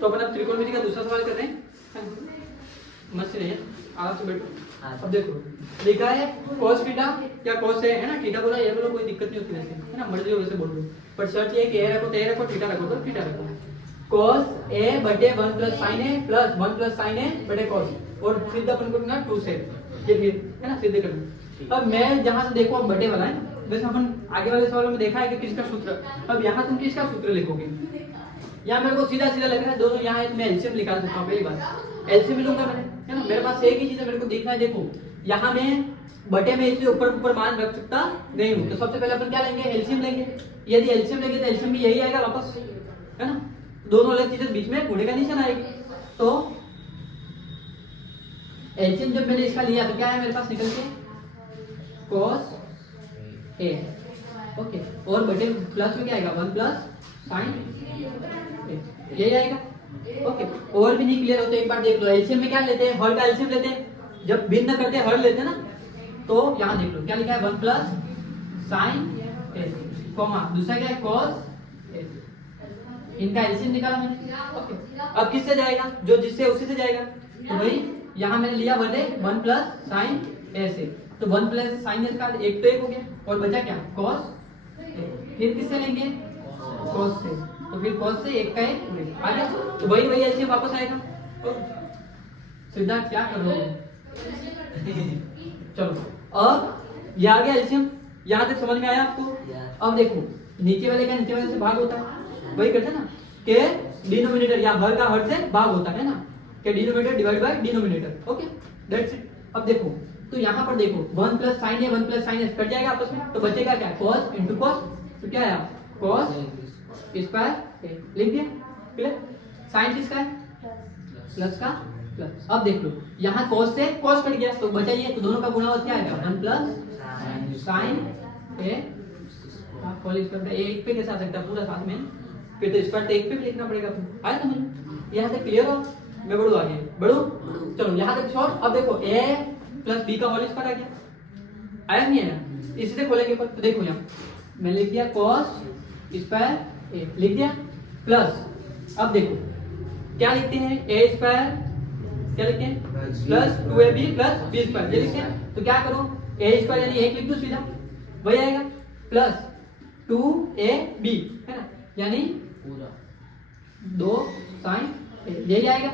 तो अपन अब त्रिकोणमिति का दूसरा सवाल कर रहे हैं। मस्त नहीं है, आराम से बैठो। अब देखो लिखा है cos थीटा या cos है ना, थीटा बोला ये बोलो कोई दिक्कत नहीं होती वैसे, है ना, मर्जी हो वैसे बोल दो, पर शर्त ये है कि a रखो तो a रखो, थीटा रखो तो थीटा रखो। cos a बटे 1 plus sin a plus 1 plus sin a बटे cos, और सिद्ध अपन को ना 2 से ये फिर है ना सिद्ध करना। अब मैं जहां से देखो अब बटे वाला है, वैसे अपन आगे वाले सवालों में देखा है कि किसका सूत्र, अब यहाँ तुम किसका सूत्र लिखोगे। यहाँ मेरे को सीधा सीधा लग रहा है दोनों, यहाँ मैं एलसीएम निकाल सकता हूँ, पहली बात एलसीएम लूंगा मैंने, है ना, मेरे पास एक ही चीज है, मेरे को देखना है। देखो यहाँ मैं बटे में इसलिए ऊपर ऊपर मान रख सकता नहीं हूँ, तो सबसे पहले अपन क्या लेंगे, एलसीएम लेंगे। यदि एलसीएम लेंगे तो एलसीएम भी यही आएगा वापस, है ना, दोनों अलग चीजें बीच में गुणे का निशान आएगी। तो एलसीएम जब मैंने इसका लिया तो क्या है मेरे पास निकल के cos a, ओके, और बटे प्लस में क्या आएगा 1 प्लस sin a, यही आएगा। ओके, और भी नहीं क्लियर हो तो एक बार देख लो, एलसीएम में क्या लेते हैं, हर का एलसीएम लेते हैं, जब भिन्न करते हैं हर लेते हैं ना, तो यहाँ देख लो क्या लिखा है 1 प्लस sin a, कॉमा दूसरा क्या है cos a, इनका एलसीएम निकाला मैंने। ओके, अब किससे जाएगा, जो जिससे उसी से जाएगा, तो भाई यहाँ मैंने लिया 1 प्लस sin a से, तो 1 प्लस sin a का एक तो एक हो गया, और बचा क्या cos a, फिर किससे लेंगे cos से, तो फिर cos से एक का एक आ गया, तो वही वही एलसीएम वापस आएगा। सिद्धार्थ क्या कर रहे हो चलो अब ये आ गया एलसीएम, यहाँ तक समझ में आया आपको। अब देखो नीचे वाले का नीचे वाले से भाग होता है, वही करते हैं ना कि डिनोमिनेटर या हर का हर से भाग होता है ना, कि denominator divide by denominator. Okay that's it. अब देखो तो यहाँ पर देखो 1 plus sin a 1 plus sin a cut जाएगा आपस में, तो बचेगा क्या cos इंटू cos, तो क्या आया cos स्क्वायर a, लिख दिया क्लियर। sin किसका है प्लस का प्लस। अब देख लो यहाँ cos से cos कट गया तो बचा ये, तो दोनों का गुणा क्या आएगा 1 plus sin a whole square. एक पे कैसे आ सकता है पूरा साथ में, फिर तो स्क्वायर तो एक पे भी लिखना पड़ेगा। आया समझ, यहाँ से क्लियर हो, मैं बढ़ू आगे बढ़ू, चलो यहाँ तक शॉर्ट। अब देखो a प्लस b का होल स्क्वायर आ गया, आया नहीं आया, इसी से खोलेंगे पर, तो देखो यहाँ मैं लिख दिया cos स्क्वायर a लिख दिया प्लस, अब देखो क्या लिखते हैं a स्क्वायर, क्या लिखते हैं plus 2ab plus b square, ये लिखते हैं। तो क्या करो a स्क्वायर यानी 1 लिख दो सीधा, वही आएगा प्लस 2ab है ना, यानी पूरा 2 sin a, यही आएगा,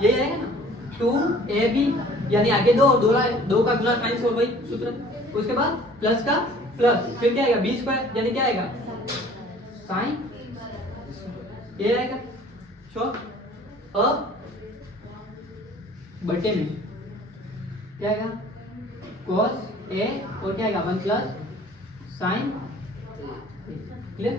यही आएगा ना 2ab, यानी आगे दो का गुणा sin से, वही सूत्र। उसके बाद प्लस का प्लस, फिर क्या आएगा b स्क्वायर, यानी क्या आएगा sin ये आएगा श्योर। अब बटे में क्या आएगा cos a, और क्या आएगा 1 प्लस sin क्लियर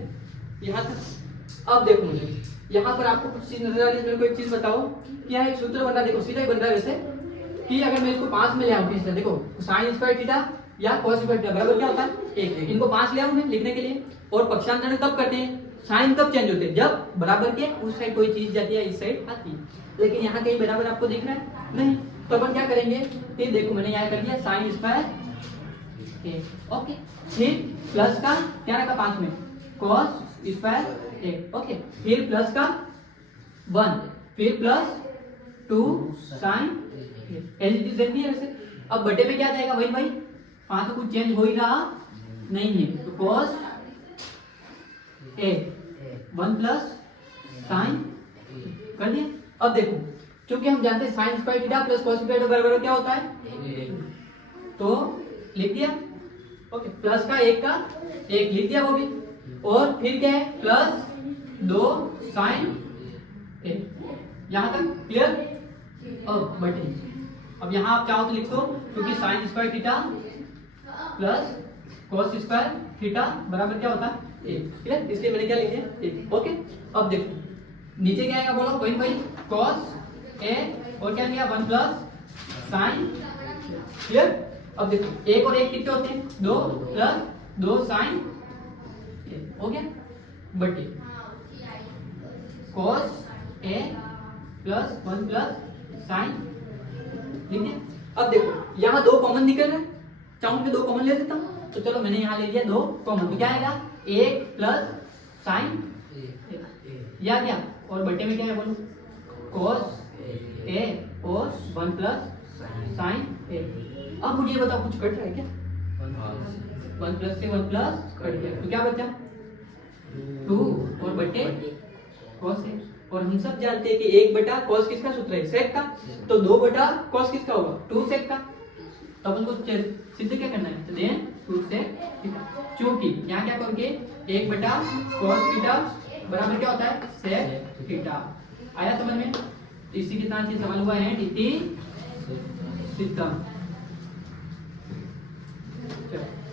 यहाँ तक। अब देखो मुझे यहाँ पर आपको कुछ चीज नजर आ रही है, मेरे को एक चीज बताओ, क्या एक सूत्र बन रहा है, देखो सीधा ही बन रहा है वैसे, कि अगर मैं इसको 5 में ले आऊं किस तरह, देखो sin स्क्वायर थीटा या cos स्क्वायर थीटा बराबर क्या होता है 1, इनको 5 ले आऊं मैं लिखने के लिए। और पक्षांतर कब करते हैं, साइन कब चेंज होते हैं, जब बराबर के उस साइड कोई चीज जाती है इस साइड आती है, लेकिन यहाँ कहीं बराबर आपको दिख रहा है नहीं, तो अपन क्या करेंगे, फिर देखो मैंने यहाँ कर दिया sin स्क्वायर ओके, फिर प्लस का क्या रखा 5 में cos स्क्वायर ओके, फिर प्लस का 1, फिर प्लस 2 sin एलजीब्रा देख दिया वैसे। अब बटे में क्या जाएगा वही भाई, 5 कुछ चेंज हो ही रहा नहीं है, तो cos a 1 प्लस sin कर दिया। अब देखो क्योंकि हम जानते हैं sin square theta plus cos square बराबर क्या होता है, तो लिख दिया ओके, प्लस का 1 लिख दिया वो भी, और फिर क्या है प्लस 2 sin a, यहाँ तक क्लियर। अब बटे, अब यहाँ आप चाहो तो लिख दो, क्योंकि sin square theta plus cos square theta बराबर क्या होता है 1, क्लियर, इसलिए मैंने क्या लिख दिया 1 ओके। अब देखो नीचे क्या आएगा बोलो, वही भाई cos a, और क्या लिया 1 प्लस sin क्लियर। अब देखो 1 और 1 कितने होते हैं 2 प्लस 2 sin हो गया, बटे cos a plus 1 plus sin ठीक है। अब देखो यहाँ 2 कॉमन निकल रहा है, चाहूँ मैं 2 कॉमन ले सकता हूँ, तो चलो मैंने यहाँ ले लिया 2 कॉमन, तो क्या आएगा 1 प्लस sin या क्या और बटे में क्या है बोलो, cos A और 1 प्लस साइन A। अब मुझे बताओ कुछ कट रहा है क्या? 1 प्लस से 1 प्लस कट गया तो क्या बचा 2 और बटे cos A। और हम सब जानते हैं कि 1 बटा cos किसका सूत्र है, sec का, तो 2 बटा cos किसका होगा 2 sec का। तो अपन को सिद्ध क्या करना है, देन 2 sec थीटा। क्योंकि यहाँ क्या करोगे 1 बटा cos थीटा बराबर क्या होता है sec थीटा। आया समझ में? इसी के साथ ये सवाल हुआ है इति सिद्धम। चलो